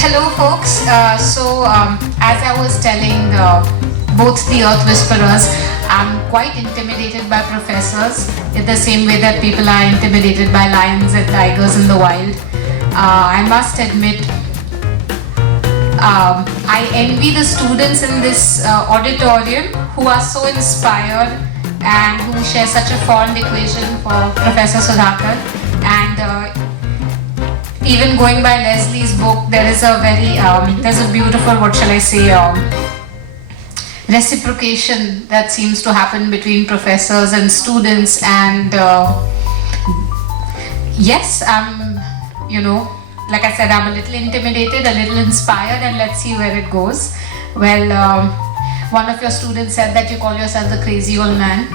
Hello, folks. As I was telling both the Earth Whisperers, I'm quite intimidated by professors in the same way that people are intimidated by lions and tigers in the wild. I must admit, I envy the students in this auditorium who are so inspired and who share such a fond equation for Professor Sudhakar. And even going by Leslie's book, there is a very, there's a beautiful, what shall I say, reciprocation that seems to happen between professors and students. And yes, I'm, like I said, I'm a little intimidated, a little inspired, and let's see where it goes. Well, one of your students said that you call yourself the crazy old man.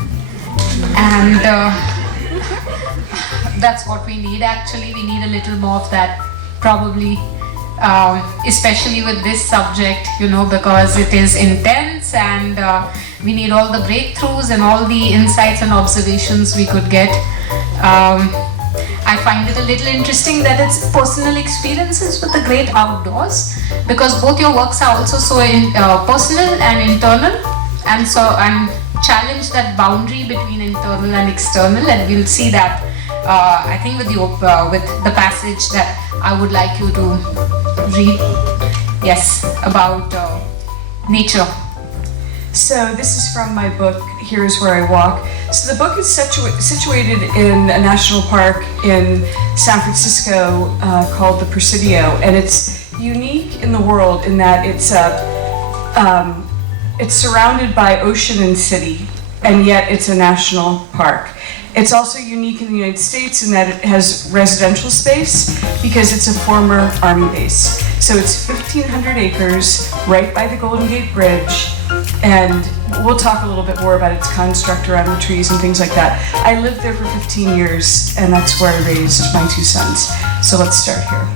And that's what we need actually. We need a little more of that, probably, especially with this subject, because it is intense, and we need all the breakthroughs and all the insights and observations we could get. I find it a little interesting that it's personal experiences with the great outdoors, because both your works are also so personal and internal, and challenge that boundary between internal and external, and we'll see that I think with the passage that I would like you to read, yes, about nature. So this is from my book, Here's Where I Walk. So the book is situated in a national park in San Francisco called the Presidio, and it's unique in the world in that it's surrounded by ocean and city, and yet it's a national park. It's also unique in the United States in that it has residential space because it's a former army base. So it's 1,500 acres right by the Golden Gate Bridge, and we'll talk a little bit more about its construct around the trees and things like that. I lived there for 15 years, and that's where I raised my 2 sons. So let's start here.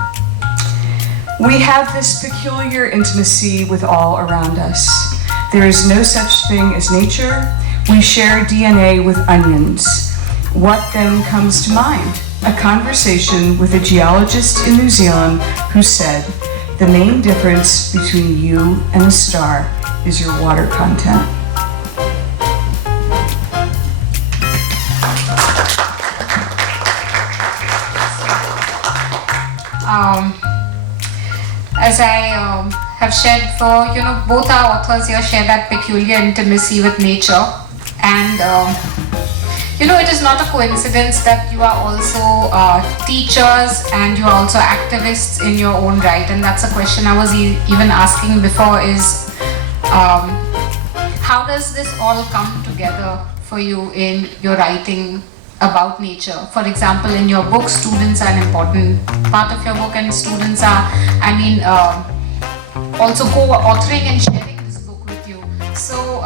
We have this peculiar intimacy with all around us. There is no such thing as nature. We share DNA with onions. What then comes to mind? A conversation with a geologist in New Zealand who said, the main difference between you and a star is your water content. As I have shared before, both our authors here share that peculiar intimacy with nature, and it is not a coincidence that you are also teachers and you are also activists in your own right. And that's a question I was even asking before is, how does this all come together for you in your writing about nature? For example, in your book, students are an important part of your book, and students are, also co-authoring and sharing this book with you. So,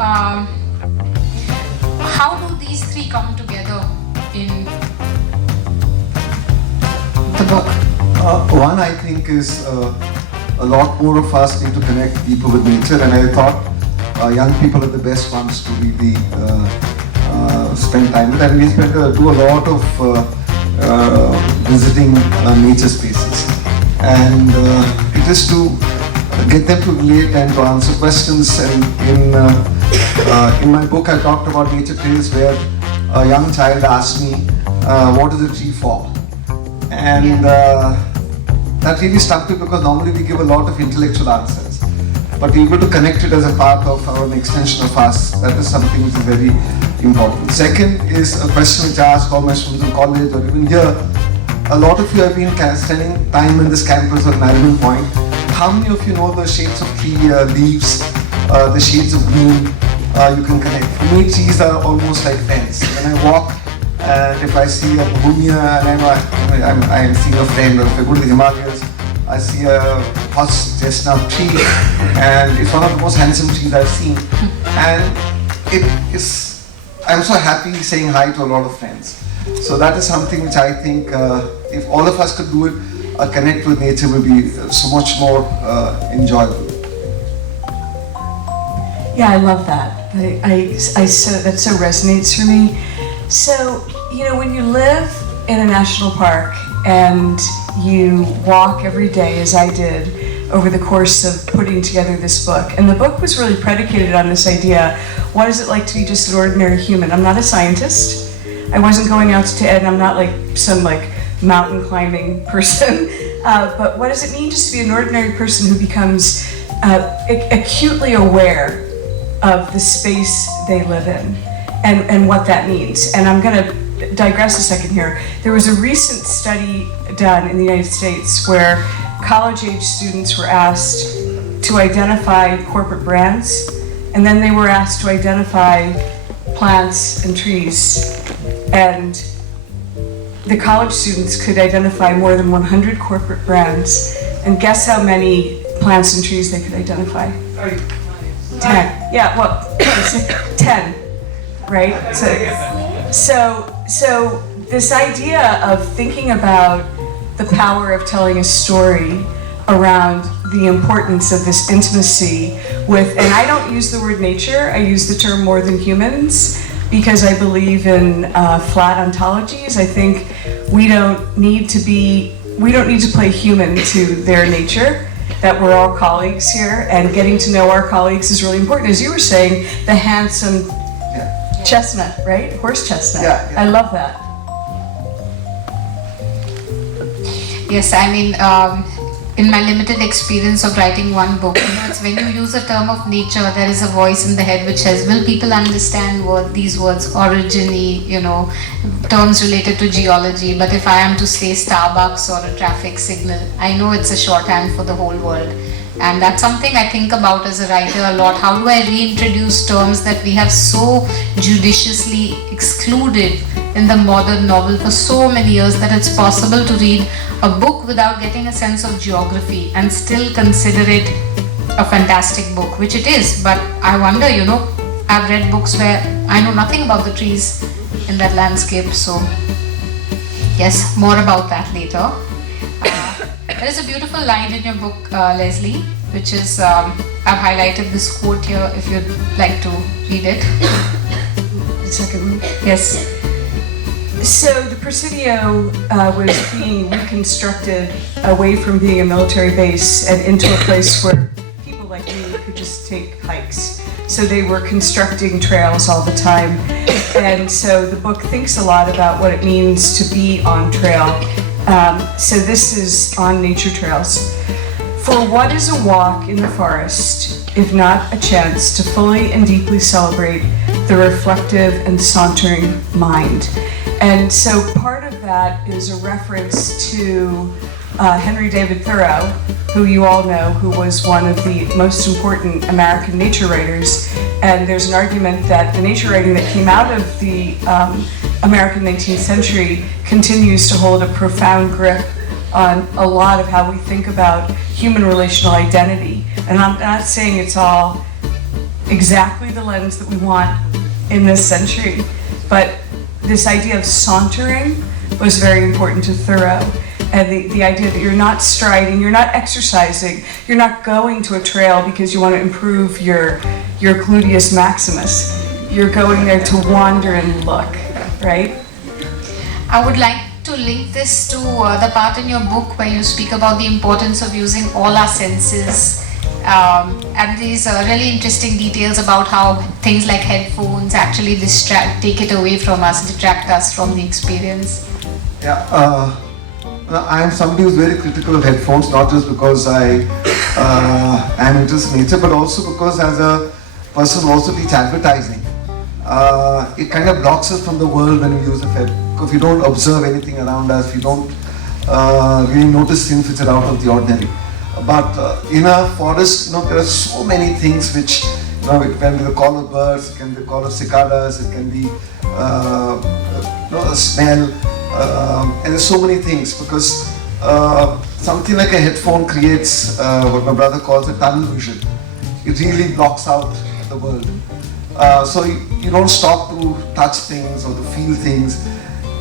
how do these three come together in the book? One, I think, is a lot more of us need to connect deeper with nature, and I thought young people are the best ones to really spend time with, and we do a lot of visiting nature spaces, and it is to get them to relate and to answer questions. And in my book, I talked about nature trails where a young child asked me, what is a tree for? And that really stuck me, because normally we give a lot of intellectual answers, but to be able to connect it as a part of an extension of us, that is something which is very important. Second is a question which I ask all my students in college or even here. A lot of you have been spending time in this campus of Nariman Point. How many of you know the shades of tree leaves, the shades of green you can connect? For me, trees are almost like friends. When I walk, and if I see a begonia and I am seeing a friend, or if I go to the Himalayas, I see a horse chestnut tree, and it's one of the most handsome trees I've seen. And I'm so happy saying hi to a lot of friends. So that is something which I think if all of us could do it, connect with nature will be so much more enjoyable. Yeah, I love that. That so resonates for me. So, when you live in a national park and you walk every day, as I did, over the course of putting together this book. And the book was really predicated on this idea, what is it like to be just an ordinary human? I'm not a scientist. I wasn't going out and I'm not like some like mountain climbing person. But what does it mean just to be an ordinary person who becomes acutely aware of the space they live in and what that means? And I'm going to digress a second here. There was a recent study done in the United States where college-age students were asked to identify corporate brands, and then they were asked to identify plants and trees. And the college students could identify more than 100 corporate brands, and guess how many plants and trees they could identify? 10. Yeah, well, 10, right? So this idea of thinking about the power of telling a story around the importance of this intimacy with, and I don't use the word nature, I use the term more than humans, because I believe in flat ontologies. I think we don't need to play human to their nature, that we're all colleagues here, and getting to know our colleagues is really important. As you were saying, the handsome chestnut, right? Horse chestnut. Yeah. I love that. Yes, I mean, in my limited experience of writing one book, it's when you use a term of nature, there is a voice in the head which says, will people understand what these words, orogeny, terms related to geology, but if I am to say Starbucks or a traffic signal, I know it's a shorthand for the whole world. And that's something I think about as a writer a lot. How do I reintroduce terms that we have so judiciously excluded in the modern novel for so many years that it's possible to read a book without getting a sense of geography and still consider it a fantastic book, which it is. But I wonder, I've read books where I know nothing about the trees in that landscape. So yes, more about that later. There is a beautiful line in your book, Leslie, which is, I've highlighted this quote here if you'd like to read it. The second one? Yes. So the Presidio was being reconstructed away from being a military base and into a place where people like me could just take hikes. So they were constructing trails all the time. And so the book thinks a lot about what it means to be on trail. So this is on nature trails. For what is a walk in the forest, if not a chance to fully and deeply celebrate the reflective and sauntering mind? And so part of that is a reference to Henry David Thoreau, who you all know, who was one of the most important American nature writers. And there's an argument that the nature writing that came out of the American 19th century continues to hold a profound grip on a lot of how we think about human relational identity. And I'm not saying it's all exactly the lens that we want in this century, but this idea of sauntering was very important to Thoreau. And the idea that you're not striding, you're not exercising, you're not going to a trail because you want to improve your gluteus maximus. You're going there to wander and look, right? I would like to link this to the part in your book where you speak about the importance of using all our senses, and these really interesting details about how things like headphones actually take it away from us, detract us from the experience. Yeah, I am somebody who's very critical of headphones, not just because I am interested in nature, but also because as a person who also teach advertising, it kind of blocks us from the world when we use a headphone. If you don't observe anything around us, you don't really notice things which are out of the ordinary. But in a forest, there are so many things which, it can be the call of birds, it can be the call of cicadas, it can be the smell, and there's so many things, because something like a headphone creates what my brother calls a tunnel vision. It really blocks out the world. So you don't stop to touch things or to feel things.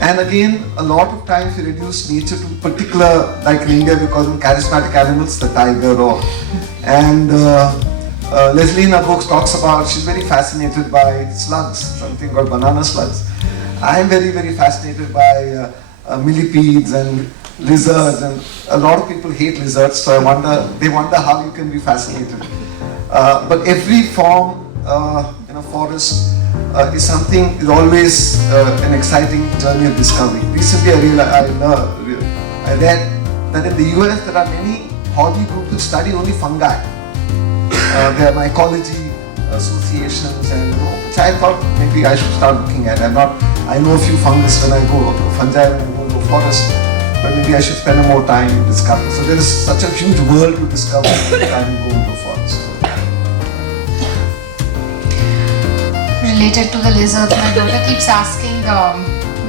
And again, a lot of times we reduce nature to particular, like in India we call them charismatic animals, the tiger and Leslie in her books talks about, she's very fascinated by slugs, something called banana slugs. I'm very, very fascinated by millipedes and lizards, and a lot of people hate lizards, so they wonder how you can be fascinated. But every form in a forest is always an exciting journey of discovery. Recently I read that in the US there are many hobby groups that study only fungi. There are mycology associations, and which I thought maybe I should start looking at. I know a few fungi when I go to a forest, but maybe I should spend more time discovering. So there is such a huge world to discover every time you go into a forest. Related to the lizards, my daughter keeps asking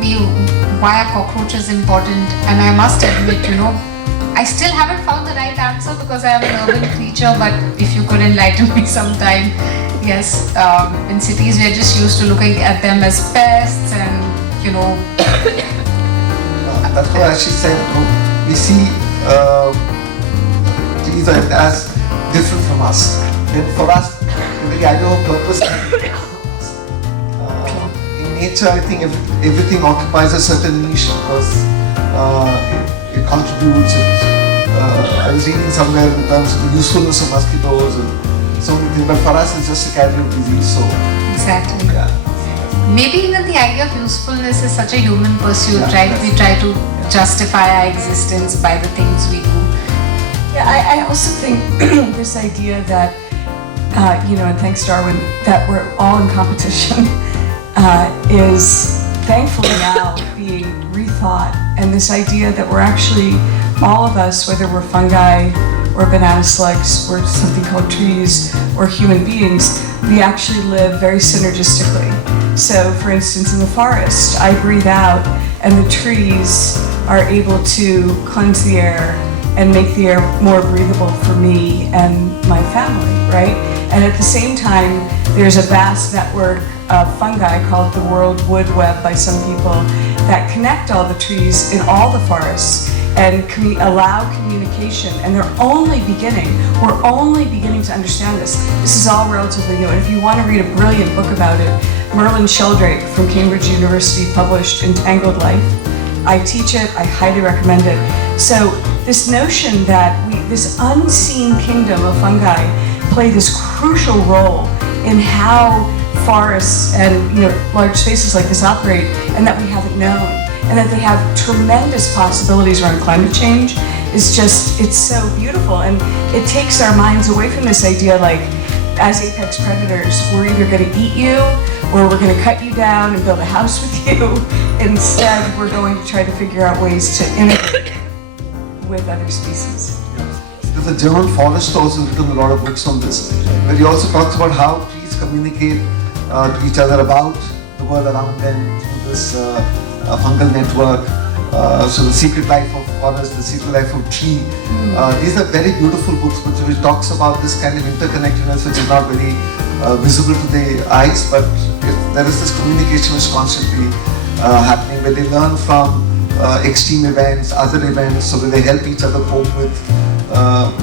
me why are cockroaches important, and I must admit, I still haven't found the right answer because I am an urban creature, but if you could enlighten me sometime. Yes, in cities we are just used to looking at them as pests and, That's what she said. We see trees as different from us. Then for us, the very idea of purpose. In nature, I think everything occupies a certain niche because it contributes. I was reading somewhere in terms of the usefulness of mosquitoes and so many things, but for us it's just a casual disease. So exactly. Yeah. Maybe even the idea of usefulness is such a human pursuit, right? Yes. We try to justify our existence by the things we do. Yeah, I also think this idea that, and thanks Darwin, that we're all in competition is thankfully now being rethought. And this idea that we're actually, all of us, whether we're fungi or banana slugs or something called trees or human beings, we actually live very synergistically. So for instance, in the forest, I breathe out and the trees are able to cleanse the air and make the air more breathable for me and my family, right? And at the same time, there's a vast network of fungi called the World Wood Web by some people that connect all the trees in all the forests and allow communication, and we're only beginning to understand this. This is all relatively new, and if you want to read a brilliant book about it, Merlin Sheldrake from Cambridge University published Entangled Life. I teach it, I highly recommend it. So this notion that this unseen kingdom of fungi play this crucial role in how forests and large spaces like this operate, and that we haven't known, and that they have tremendous possibilities around climate change is just, it's so beautiful. And it takes our minds away from this idea like, as apex predators, we're either going to eat you or we're going to cut you down and build a house with you. Instead, we're going to try to figure out ways to integrate with other species. There's a German forest also written a lot of books on this, where he also talks about how trees communicate to each other about the world around them through this fungal network. So the secret life of forest, the secret life of tree. These are very beautiful books which talks about this kind of interconnectedness which is not very visible to the eyes, but there is this communication which is constantly happening, where they learn from extreme events, other events, so that they help each other cope with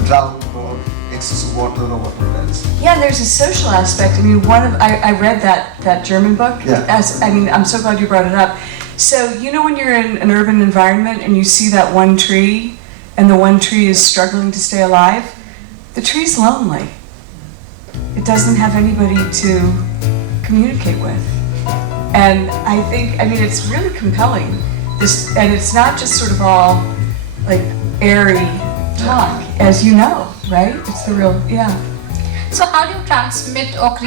drought or excess of water or whatever else. Yeah, there's a social aspect. I mean, I read that German book. Yeah. I'm so glad you brought it up. So, when you're in an urban environment and you see that one tree, and the one tree is struggling to stay alive, the tree's lonely. It doesn't have anybody to communicate with. And I think, it's really compelling. And it's not just sort of all like airy talk, as you know, right? It's the real, yeah. So how do you transmit or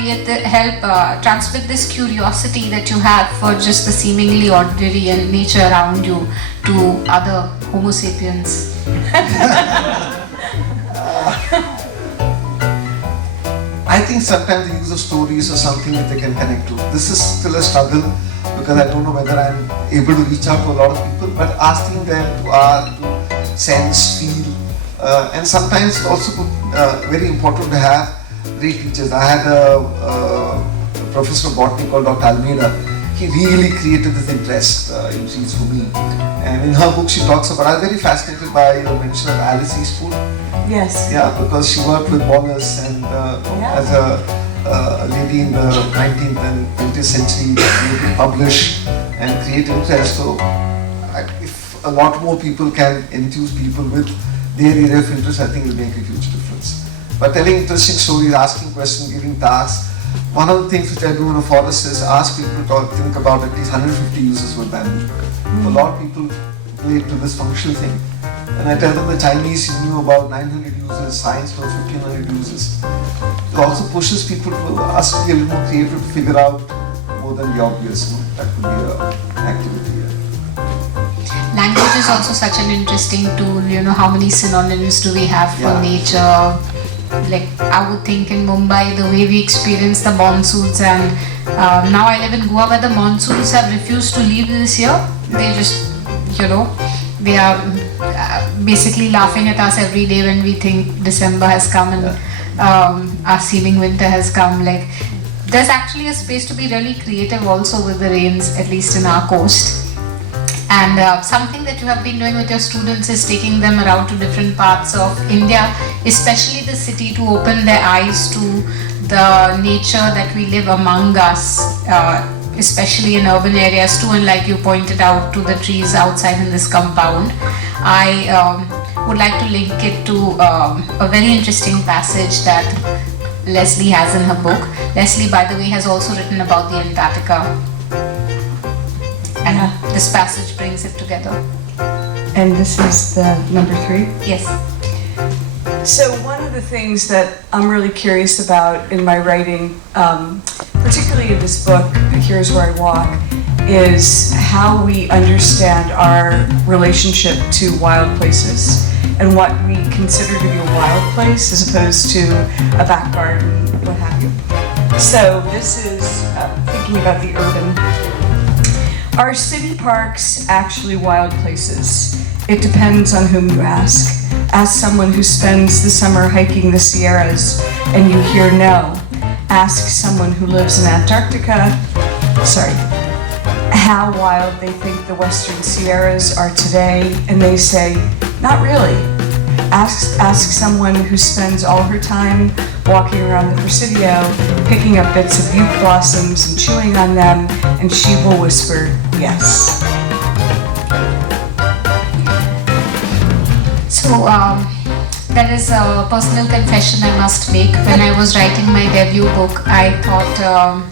transmit this curiosity that you have for just the seemingly ordinary and nature around you to other Homo sapiens? I think sometimes the use of stories or something that they can connect to. This is still a struggle because I don't know whether I'm able to reach out to a lot of people, but asking them to sense, feel, and sometimes it's also very important to have great teachers. I had a professor of botany called Dr. Almeida. He really created this interest in trees for me. And in her book she talks about, I was very fascinated by your mention of Alice Eastwood. Yes. Yeah, because she worked with Wallace and as a lady in the 19th and 20th century, she would publish and create interest. So a lot more people can enthuse people with their area of interest, I think it will make a huge difference. By telling interesting stories, asking questions, giving tasks, one of the things which I do in a forest is ask people to think about at least 150 uses for bamboo. A lot of people relate to this functional thing. And I tell them the Chinese knew about 900 uses, science knows 1500 uses. It also pushes people to us to be a little more creative to figure out more than the obvious. That could be an activity. Language is also such an interesting tool. How many synonyms do we have for nature? Like, I would think in Mumbai, the way we experience the monsoons, and now I live in Goa where the monsoons have refused to leave this year. They just, they are basically laughing at us every day when we think December has come and our seeming winter has come. Like, there's actually a space to be really creative also with the rains, at least in our coast. And something that you have been doing with your students is taking them around to different parts of India, especially the city, to open their eyes to the nature that we live among us, especially in urban areas too, and like you pointed out, to the trees outside in this compound. I would like to link it to a very interesting passage that Leslie has in her book. Leslie, by the way, has also written about the Antarctica. And this passage brings it together. And this is the number 3? Yes. So one of the things that I'm really curious about in my writing, particularly in this book, Here's Where I Walk, is how we understand our relationship to wild places and what we consider to be a wild place as opposed to a back garden, what have you. So this is thinking about the urban. Are city parks actually wild places? It depends on whom you ask. Ask someone who spends the summer hiking the Sierras and you hear no. Ask someone who lives in Antarctica, how wild they think the Western Sierras are today, and they say, not really. Ask someone who spends all her time walking around the Presidio, picking up bits of butte blossoms and chewing on them, and she will whisper, yes. So, that is a personal confession I must make. When I was writing my debut book, I thought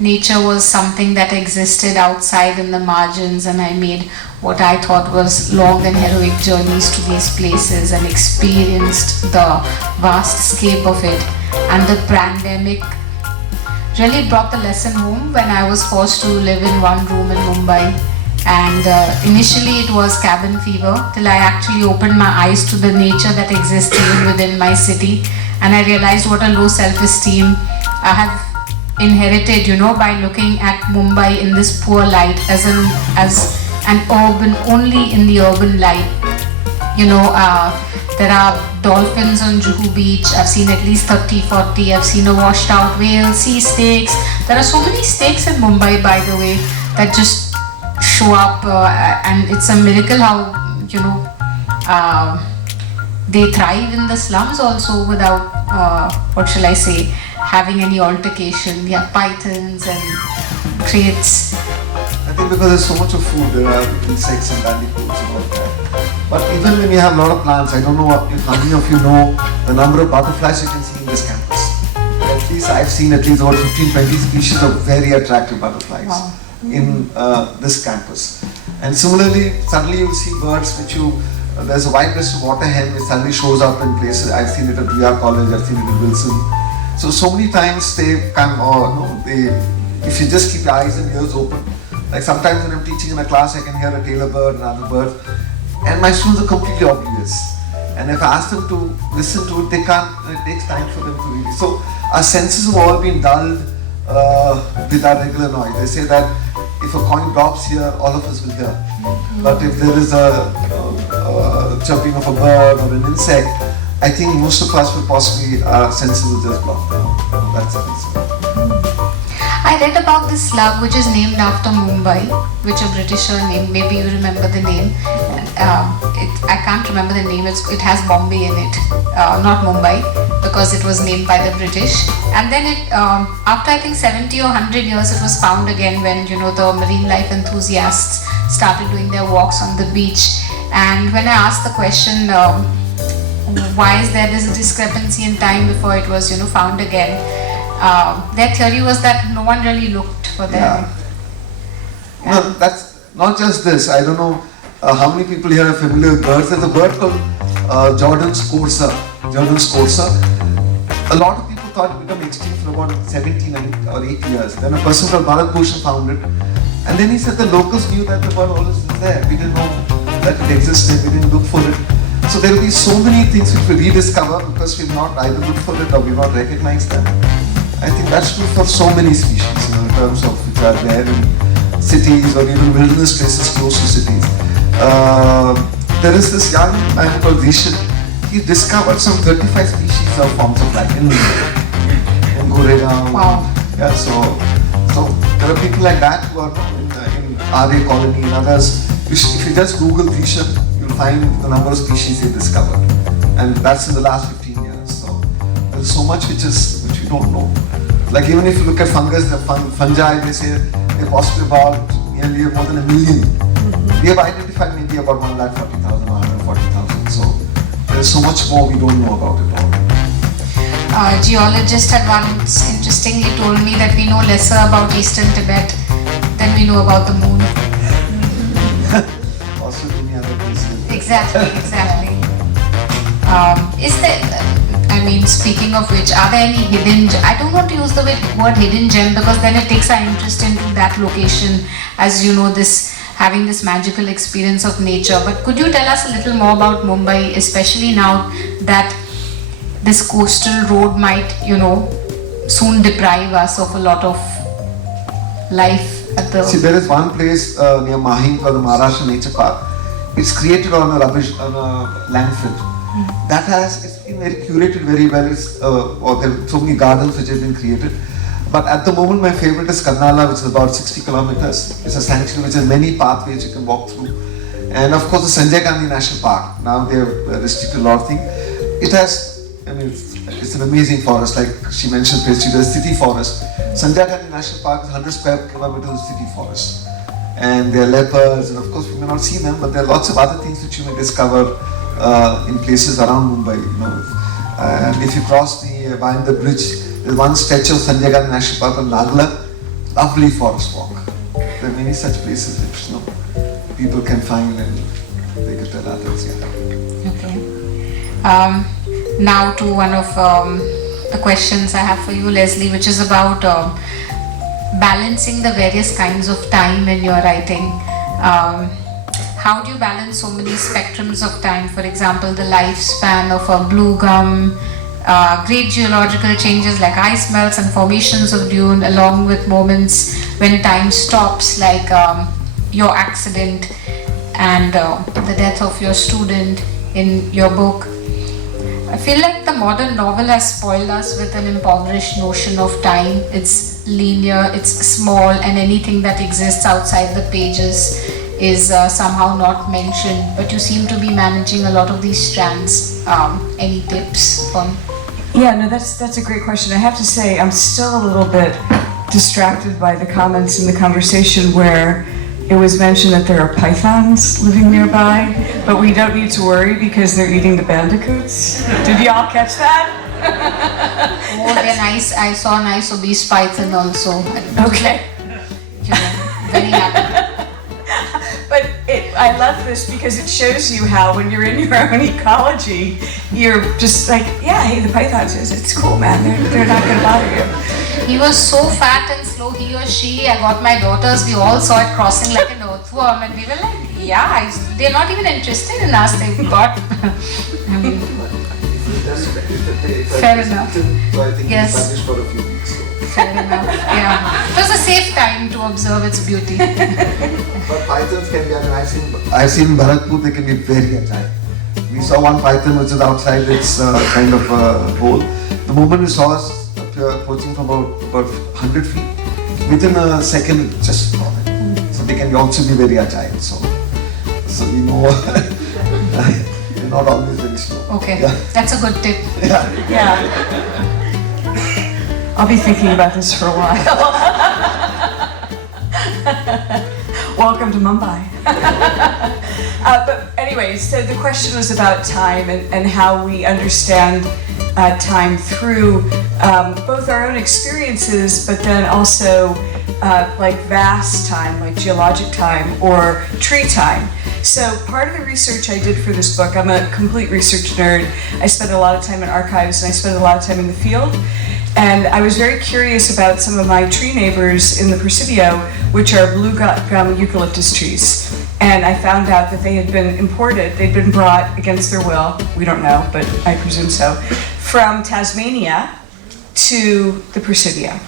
nature was something that existed outside in the margins, and I made what I thought was long and heroic journeys to these places and experienced the vast scape of it. And the pandemic really brought the lesson home when I was forced to live in one room in Mumbai. And initially it was cabin fever till I actually opened my eyes to the nature that exists even within my city, and I realized what a low self-esteem I have inherited, by looking at Mumbai in this poor light as an urban, only in the urban light. There are dolphins on Juhu Beach. I've seen at least 30, 40. I've seen a washed out whale, sea snakes. There are so many snakes in Mumbai, by the way, that just show up, and it's a miracle how they thrive in the slums also without having any altercation. We have pythons and crates. I think because there's so much of food, there are insects and bandicoots and all that. But even when you have a lot of plants, I don't know how many of you know the number of butterflies you can see in this campus. At least I've seen at least about 15-20 species of very attractive butterflies. Wow. In this campus. And similarly, suddenly you'll see birds there's a white-breasted water hen which suddenly shows up in places. I've seen it at VR College, I've seen it at Wilson. So many times they come, if you just keep your eyes and ears open, like sometimes when I'm teaching in a class, I can hear a tailor bird and other birds, and my students are completely oblivious. And if I ask them to listen to it, they can't, it takes time for them to really. So our senses have all been dulled with our regular noise. They say that if a coin drops here, all of us will hear. But if there is a chirping of a bird or an insect, I think most of us will possibly, our senses will just block. That's the reason. I read about this slug which is named after Mumbai, which a Britisher named, maybe you remember the name. I can't remember the name, it has Bombay in it, not Mumbai, because it was named by the British. And then after I think 70 or 100 years, it was found again when, the marine life enthusiasts started doing their walks on the beach. And when I asked the question, why is there this discrepancy in time before it was, found again? Their theory was that no one really looked for them. Yeah. No, that's not just this. I don't know how many people here are familiar with birds. There's a bird called Jordan's Corsa. A lot of people thought it became extinct for about 17 or 8 years. Then a person called Bharat Bhushan found it. And then he said the locals knew that the bird always was there. We didn't know that it existed. We didn't look for it. So there will be so many things which we rediscover because we've not either looked for it or we've not recognized them. I think that's true for so many species, in terms of which are there in cities or even wilderness places close to cities. There is this young man called Rishan. He discovered some 35 species of forms of life in Goregaon. Wow. Yeah, so there are people like that who are in RA colony and others. If you just Google Rishan, you'll find the number of species they discovered, and that's in the last 15 years. So there's so much which we don't know. Like even if you look at fungus, the fungi, they say they're possibly about nearly more than 1 million. We have identified maybe about 140,000 or 140,000. So there's so much more we don't know about it all. A geologist had once interestingly told me that we know lesser about Eastern Tibet than we know about the moon. Also many other places. Exactly. Is there, speaking of which, are there any hidden, I don't want to use the word hidden gem because then it takes our interest into that location, as you know, having this magical experience of nature. But could you tell us a little more about Mumbai, especially now that this coastal road might, soon deprive us of a lot of life at the... See, there is one place near Mahim called the Maharashtra Nature Park. It's created on a landfill. It's been very curated very well. There are so many gardens which have been created. But at the moment, my favorite is Karnala, which is about 60 kilometers. It's a sanctuary which has many pathways you can walk through. And of course, the Sanjay Gandhi National Park. Now they have restricted a lot of things. It has, it's an amazing forest. Like she mentioned, there's a city forest. Sanjay Gandhi National Park is 100 square kilometers of city forest. And there are leopards, and of course, we may not see them, but there are lots of other things which you may discover in places around Mumbai. And if you cross the Binder Bridge, there's one stretch of Sanjay Gandhi National Park on Nagla, lovely forest walk. There are many such places which people can find and they can tell others. Okay. Now to one of the questions I have for you, Leslie, which is about balancing the various kinds of time in your writing. How do you balance so many spectrums of time? For example, the lifespan of a blue gum, great geological changes like ice melts and formations of dune, along with moments when time stops, like your accident and the death of your student in your book. I feel like the modern novel has spoiled us with an impoverished notion of time. It's linear, it's small, and anything that exists outside the pages is somehow not mentioned, but you seem to be managing a lot of these strands. Any tips on? Yeah, no, that's a great question. I have to say, I'm still a little bit distracted by the comments in the conversation where it was mentioned that there are pythons living nearby, but we don't need to worry because they're eating the bandicoots. Did y'all catch that? Oh, they're nice. I saw a nice obese python also. Okay. Very happy. But I love this because it shows you how when you're in your own ecology, you're just like, yeah, hey, the pythons, it's cool, man. They're not going to bother you. He was so fat and slow, he or she. I got my daughters, we all saw it crossing like an earthworm, and we were like, yeah, they're not even interested in us. They've got... Fair enough. So I think Yes. it's published for a few weeks. Fair enough, yeah. It was a safe time to observe its beauty. But pythons can be, I've seen in Bharatpur, they can be very agile. We saw one python which is outside its kind of hole. The moment we saw us approaching from about 100 feet, within a second it just gone. So they can also be very agile. So you know, they're not always very slow. Okay, Yeah. that's a good tip. Yeah. I'll be thinking about this for a while. Welcome to Mumbai. But anyway, so the question was about time and how we understand time through both our own experiences, but then also like vast time, like geologic time or tree time. So part of the research I did for this book, I'm a complete research nerd. I spent a lot of time in archives and I spent a lot of time in the field. And I was very curious about some of my tree neighbors in the Presidio, which are blue gum eucalyptus trees. And I found out that they had been imported, they'd been brought against their will, we don't know, but I presume so, from Tasmania to the Presidio.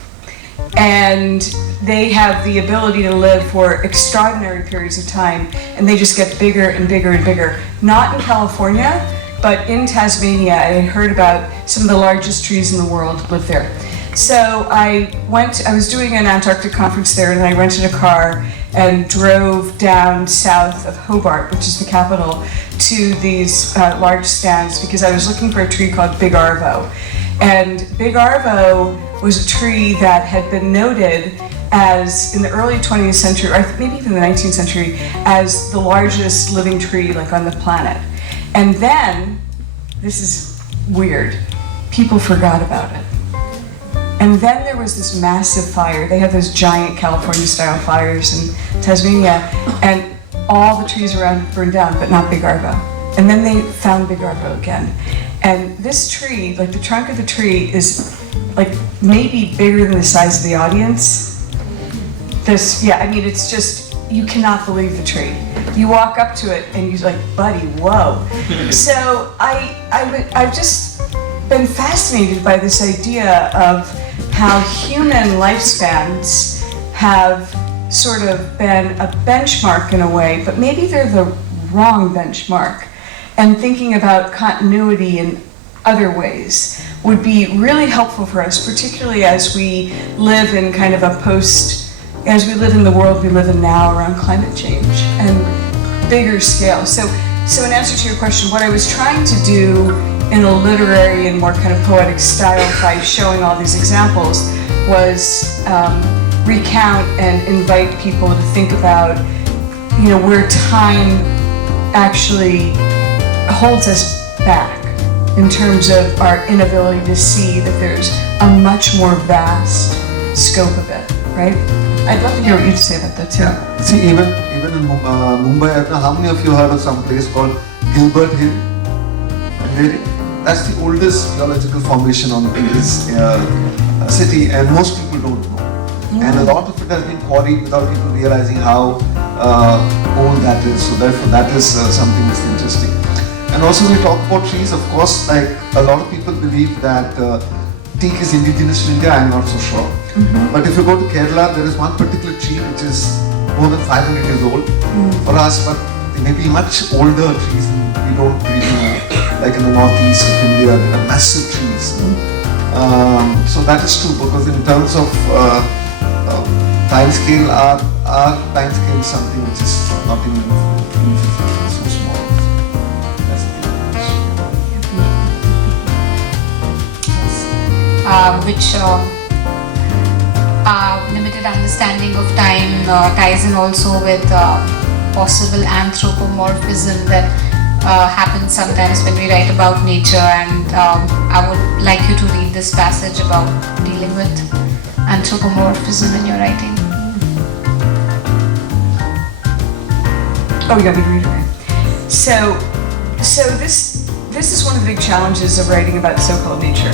And they have the ability to live for extraordinary periods of time, and they just get bigger and bigger and bigger. Not in California, but in Tasmania. I had heard about some of the largest trees in the world live there. So I was doing an Antarctic conference there, and I rented a car and drove down south of Hobart, which is the capital, to these large stands because I was looking for a tree called Big Arvo. And Big Arvo was a tree that had been noted as, in the early 20th century, or maybe even the 19th century, as the largest living tree like on the planet. And then, this is weird, people forgot about it. And then there was this massive fire. They have those giant California-style fires in Tasmania, and all the trees around burned down, but not Big Arvo. And then they found Big Arvo again. And this tree, like the trunk of the tree, is like maybe bigger than the size of the audience. It's just, you cannot believe the tree. You walk up to it and you're like, buddy, whoa. So I've just been fascinated by this idea of how human lifespans have sort of been a benchmark in a way, but maybe they're the wrong benchmark. And thinking about continuity in other ways would be really helpful for us, particularly as we live in kind of as we live in the world we live in now around climate change and bigger scale. So in answer to your question, what I was trying to do in a literary and more kind of poetic style by showing all these examples was recount and invite people to think about, where time actually holds us back in terms of our inability to see that there's a much more vast scope of it, right? I'd love to hear what you say about that too. Yeah. See, even in Mumbai, I don't know how many of you heard of some place called Gilbert Hill? That's the oldest geological formation in this city, and most people don't know. And a lot of it has been quarried without people realizing how old that is. So therefore, that is something that's interesting. And also, we talk about trees. Of course, like a lot of people believe that teak is indigenous to India. I'm not so sure. But if you go to Kerala, there is one particular tree which is more than 500 years old for us, but they may be much older trees than we don't really know. Like in the northeast of India, there are massive trees. So that is true, because in terms of time scale, our time scale is something which is not even so small. That's the Which limited understanding of time ties in also with possible anthropomorphism that happens sometimes when we write about nature, and I would like you to read this passage about dealing with anthropomorphism in your writing. Oh, you got me to read it, right? So this is one of the big challenges of writing about so-called nature,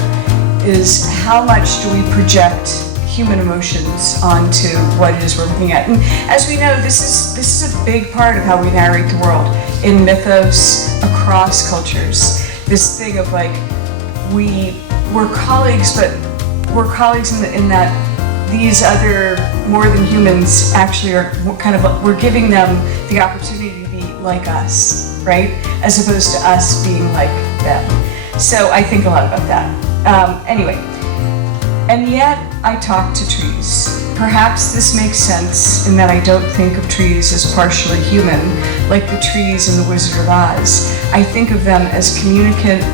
is how much do we project human emotions onto what it is we're looking at. And as we know, this is a big part of how we narrate the world in mythos across cultures. This thing of like, we're colleagues, but we're colleagues in that these other more than humans actually are kind of, we're giving them the opportunity to be like us, right? As opposed to us being like them. So I think a lot about that. Anyway, and yet I talk to trees. Perhaps this makes sense in that I don't think of trees as partially human, like the trees in The Wizard of Oz. I think of them as communicative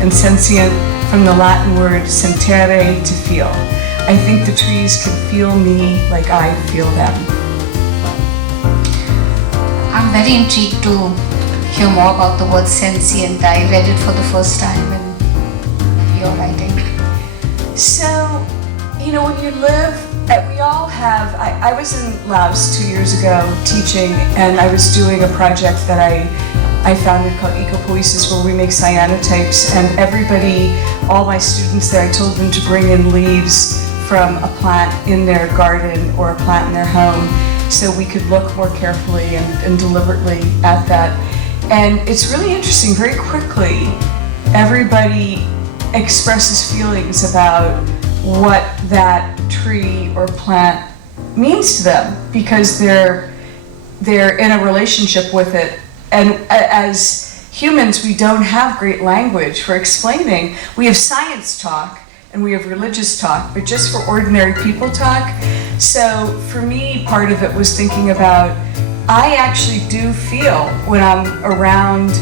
and sentient, from the Latin word sentire, to feel. I think the trees can feel me like I feel them. I'm very intrigued to hear more about the word sentient. I read it for the first time in your writing. So, when you live, we all have, I was in Laos 2 years ago teaching, and I was doing a project that I founded called Eco-Poesis, where we make cyanotypes, and everybody, all my students there, I told them to bring in leaves from a plant in their garden or a plant in their home, so we could look more carefully and deliberately at that. And it's really interesting, very quickly, everybody expresses feelings about what that tree or plant means to them, because they're in a relationship with it. And as humans, we don't have great language for explaining. We have science talk and we have religious talk, but just for ordinary people talk. So for me, part of it was thinking about, I actually do feel when I'm around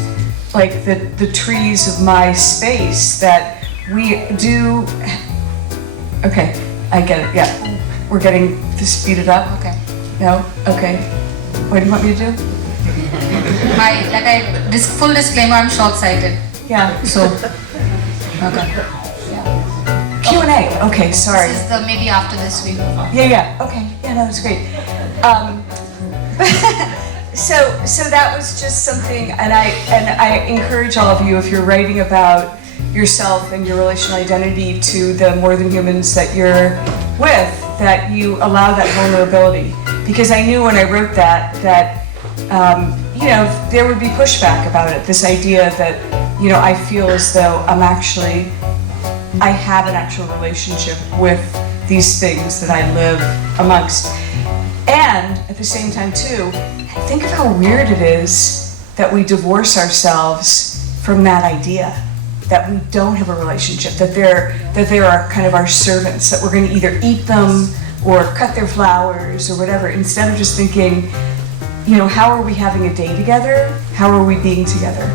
like the trees of my space that we do. Okay, I get it, yeah. We're getting to speed it up? Okay. No? Okay. What do you want me to do? This full disclaimer, I'm short-sighted. Yeah. So, okay. Q&A, okay, sorry. This is maybe after this we move on. Yeah, okay, yeah, no, that's great. So that was just something, and I encourage all of you, if you're writing about yourself and your relational identity to the more than humans that you're with, that you allow that vulnerability. Because I knew when I wrote that there would be pushback about it, this idea that, I feel as though I have an actual relationship with these things that I live amongst. And at the same time too, think of how weird it is that we divorce ourselves from that idea, that we don't have a relationship, that they are kind of our servants, that we're going to either eat them or cut their flowers or whatever, instead of just thinking, how are we having a day together? How are we being together?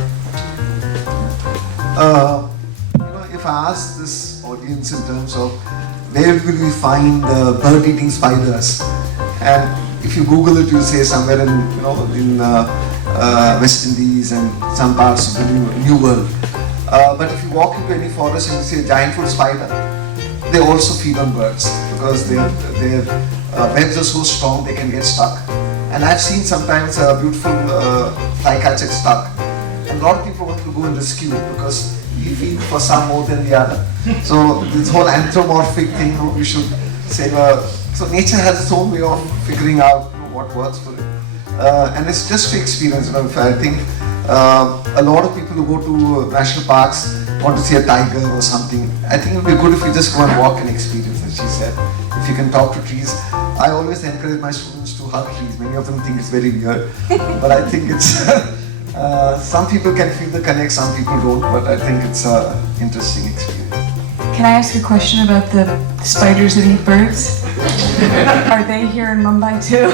If I ask this audience in terms of where will we find bird-eating spiders, and if you Google it, you'll say somewhere in West Indies and some parts of the New World. But if you walk into any forest and you see a giant foot spider, they also feed on birds because their webs are so strong they can get stuck. And I've seen sometimes a beautiful flycatcher stuck, and a lot of people want to go and rescue it because we feed for some more than the other. So this whole anthropomorphic thing, we should say, so nature has its own way of figuring out what works for it. And it's just for experience. I think a lot of people who go to national parks want to see a tiger or something. I think it would be good if you just go and walk and experience, as she said. If you can talk to trees. I always encourage my students to hug trees. Many of them think it's very weird, but I think it's, some people can feel the connect, some people don't, but I think it's an interesting experience. Can I ask a question about the spiders that eat birds? Are they here in Mumbai too?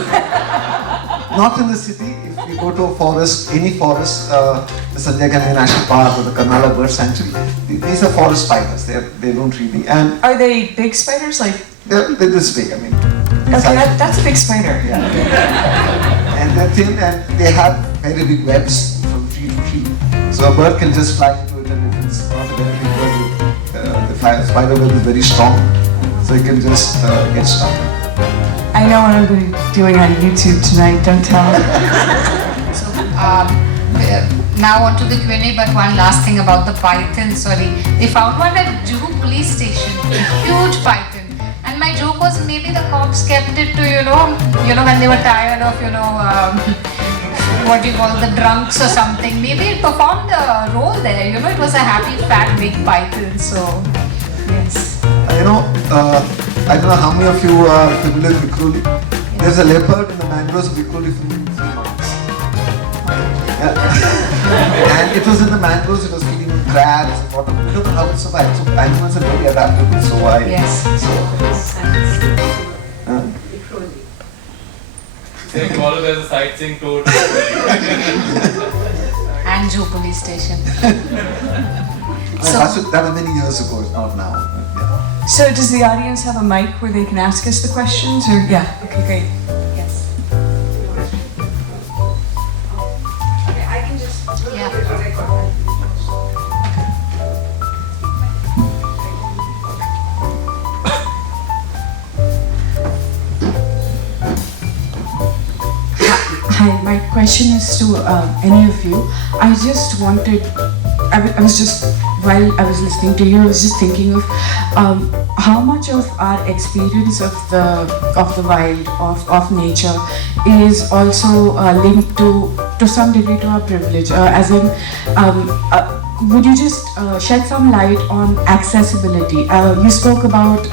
Not in the city. If you go to a forest, any forest, the Sanjay Gandhi National Park or the Karnala Bird Sanctuary, these are forest spiders. They don't really. And are they big spiders? Like they're this big. Okay, that's a big spider. Yeah. And they're thin, and they have very big webs from tree to tree. So a bird can just fly into it, and if it's not a very big bird, the spider web is very strong, so it can just get stuck. I know what I'm going to be doing on YouTube tonight, don't tell. So, now on to the Q&A, but one last thing about the python, sorry. They found one at Juhu police station, a huge python. And my joke was maybe the cops kept it to, when they were tired of, what do you call, the drunks or something. Maybe it performed a role there, it was a happy, fat, big python, so, yes. I don't know how many of you are familiar with Vikroli. Yes. There's a leopard in the mangroves of Vikroli for 3 months. And it was in the mangroves, it was feeding on crabs and water. We don't know how it survived. So animals are very adaptable. So why? Yes. They call it as a sightseeing tour. And Juhu police station. That was many years ago, not now. Yeah. So does the audience have a mic where they can ask us the questions? Or yeah, okay, great. Yes. Hi, my question is to any of you. I just wanted, I was just, while I was listening to you, I was just thinking of how much of our experience of the wild, of nature, is also linked to some degree to our privilege. As in, would you just shed some light on accessibility? You spoke about,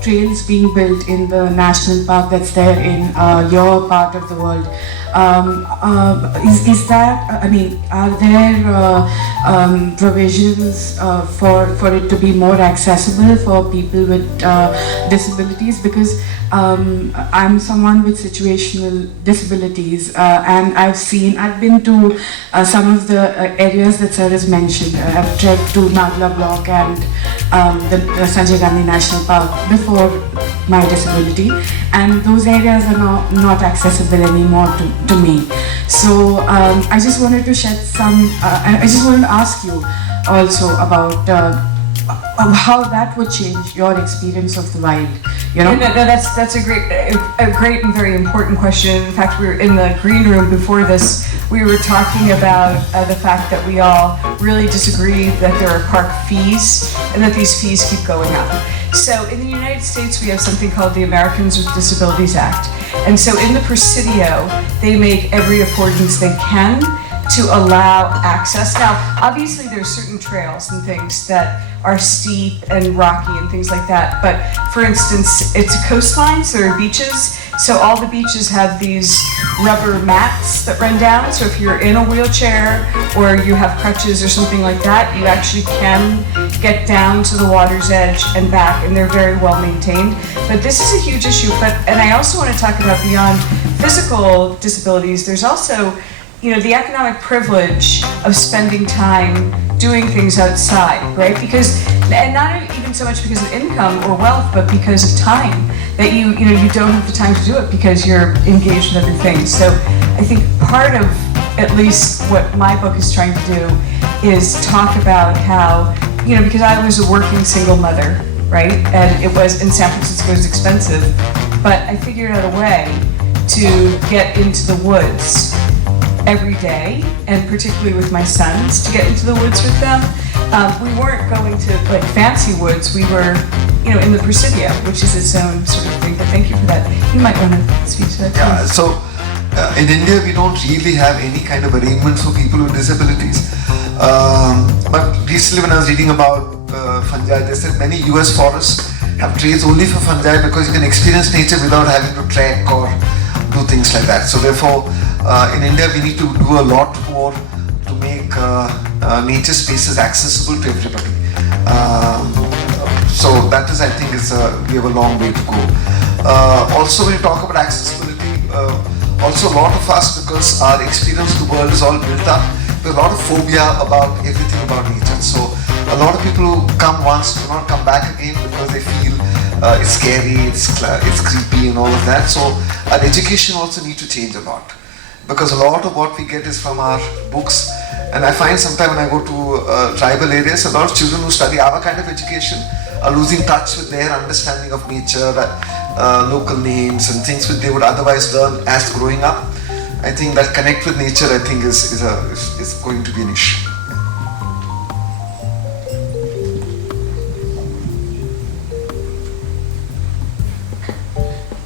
trails being built in the national park that's there in your part of the world. Is that, are there provisions for it to be more accessible for people with disabilities? Because I'm someone with situational disabilities, and I've been to some of the areas that Sir has mentioned. I've trekked to Nagla Block and the Sanjay Gandhi National Park before my disability, and those areas are not accessible anymore to me. So I just wanted to shed some, I just wanted to ask you also about how that would change your experience of the wild, you know? No, that's a great and very important question. In fact, we were in the green room before this, we were talking about the fact that we all really disagree that there are park fees and that these fees keep going up. So in the United States, we have something called the Americans with Disabilities Act. And so in the Presidio, they make every affordance they can to allow access. Now, obviously there's certain trails and things that are steep and rocky and things like that. But for instance, it's a coastline, so there are beaches. So all the beaches have these rubber mats that run down. So if you're in a wheelchair or you have crutches or something like that, you actually can get down to the water's edge and back, and they're very well maintained. But this is a huge issue. And I also want to talk about beyond physical disabilities, there's also the economic privilege of spending time doing things outside, right? Because, and not even so much because of income or wealth, but because of time, that you don't have the time to do it because you're engaged with other things. So I think part of at least what my book is trying to do is talk about how, because I was a working single mother, right? And it was, in San Francisco, it was expensive, but I figured out a way to get into the woods every day, and particularly with my sons, to get into the woods with them. We weren't going to like fancy woods, we were, in the Presidio, which is its own sort of thing, but thank you for that. You might want to speak to that. Yeah, so in India we don't really have any kind of arrangements for people with disabilities. But recently when I was reading about fungi, they said many US forests have trails only for fungi because you can experience nature without having to trek or do things like that. So therefore, in India we need to do a lot more to make nature spaces accessible to everybody. So that is, I think, we have a long way to go. Also, when you talk about accessibility, also a lot of us, because our experience of the world is all built up, there's a lot of phobia about everything about nature. So a lot of people who come once do not come back again because they feel it's scary, it's creepy and all of that. So our education also needs to change a lot, because a lot of what we get is from our books. And I find sometimes when I go to tribal areas, a lot of children who study our kind of education are losing touch with their understanding of nature, local names and things which they would otherwise learn as growing up. I think that connect with nature, I think, is going to be an issue.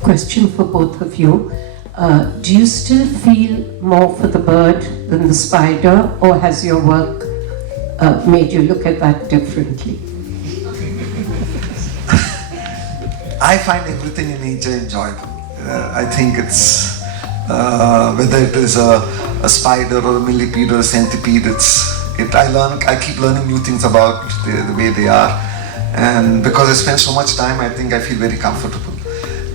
Question for both of you. Do you still feel more for the bird than the spider, or has your work made you look at that differently? I find everything in nature enjoyable. I think it's, whether it is a spider or a millipede or a centipede, I keep learning new things about the way they are. And because I spend so much time, I think I feel very comfortable.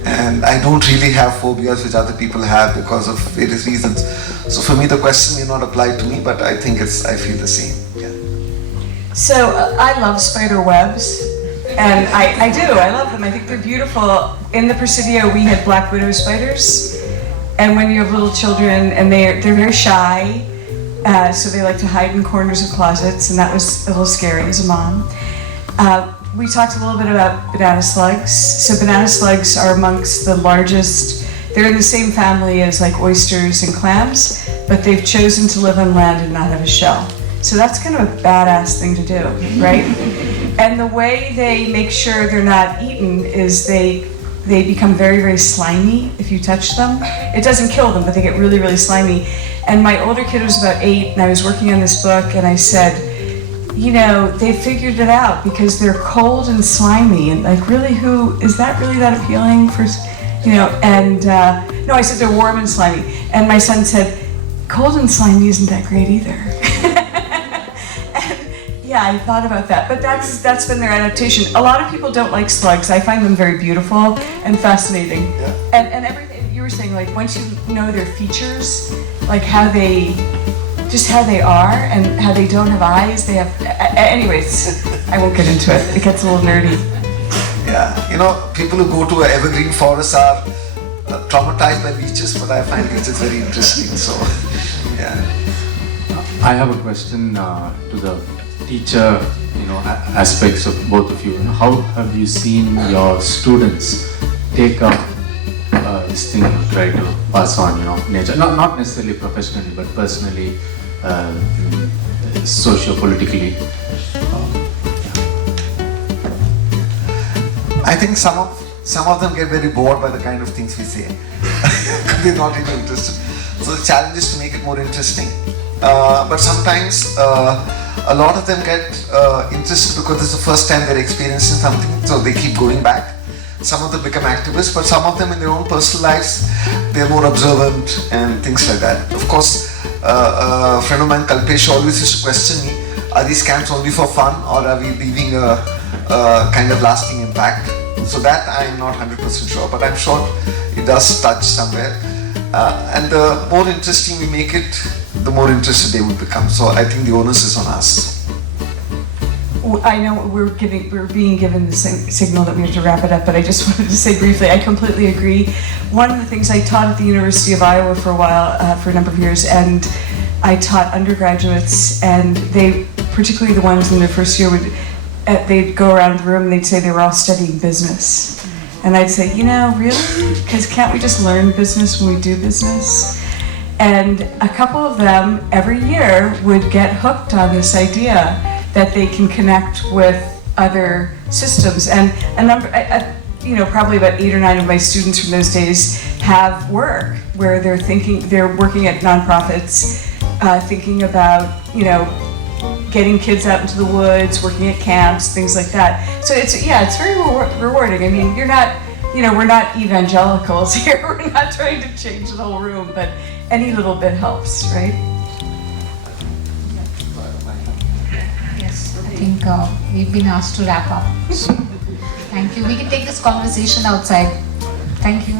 And I don't really have phobias which other people have because of various reasons. So for me, the question may not apply to me, but I think I feel the same. Yeah. So I love spider webs, and I do. I love them. I think they're beautiful. In the Presidio, we had black widow spiders, and when you have little children, and they're very shy, so they like to hide in corners of closets, and that was a little scary as a mom. We talked a little bit about banana slugs. So banana slugs are amongst the largest, they're in the same family as like oysters and clams, but they've chosen to live on land and not have a shell. So that's kind of a badass thing to do, right? And the way they make sure they're not eaten is they become very, very slimy if you touch them. It doesn't kill them, but they get really, really slimy. And my older kid was about 8, and I was working on this book, and I said, you know, they figured it out because they're cold and slimy, and like, really, is that really that appealing for, you know? And no, I said they're warm and slimy, and my son said, cold and slimy isn't that great either. And yeah, I thought about that, but that's been their adaptation. A lot of people don't like slugs. I find them very beautiful and fascinating. Yeah. And everything you were saying, like once you know their features, like how they are and how they don't have eyes, they have, anyways, I won't get into it. It gets a little nerdy. Yeah, you know, people who go to evergreen forests are traumatized by beaches, but I find beaches very interesting, so, yeah. I have a question to the teacher, you know, aspects of both of you. How have you seen your students take up this thing and try to pass on, you know, nature? Not necessarily professionally, but personally, socio-politically. I think some of them get very bored by the kind of things we say. They're not even interested. So the challenge is to make it more interesting. But sometimes a lot of them get interested because it's the first time they're experiencing something, so they keep going back. Some of them become activists, but some of them in their own personal lives, they're more observant and things like that. Of course, a friend of mine, Kalpesh, always used to question me, are these camps only for fun or are we leaving a kind of lasting impact? So that I'm not 100% sure, but I'm sure it does touch somewhere. And the more interesting we make it, the more interested they will become. So I think the onus is on us. I know we're being given the signal that we have to wrap it up, but I just wanted to say briefly, I completely agree. One of the things I taught at the University of Iowa for a while, for a number of years, and I taught undergraduates, and they, particularly the ones in their first year, they'd go around the room and they'd say they were all studying business. And I'd say, you know, really? Because can't we just learn business when we do business? And a couple of them every year would get hooked on this idea that they can connect with other systems. And a number, you know, probably about 8 or 9 of my students from those days have work where they're working at nonprofits, thinking about, you know, getting kids out into the woods, working at camps, things like that. So it's very rewarding. I mean, we're not evangelicals here. We're not trying to change the whole room, but any little bit helps, right? Yes, I think we've been asked to wrap up. Thank you. We can take this conversation outside. Thank you.